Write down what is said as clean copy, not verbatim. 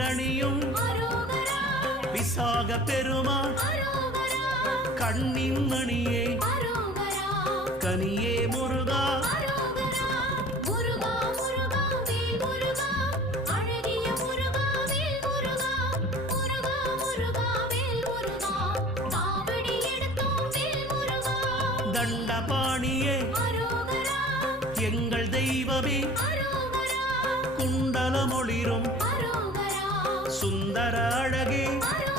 தேரணியும் விசாக பெருமான் கண்ணின் மணியே கனியே முருகா தண்டபாணியே எங்கள் தெய்வமே குண்டலமொளிரும் சுந்தர அழகே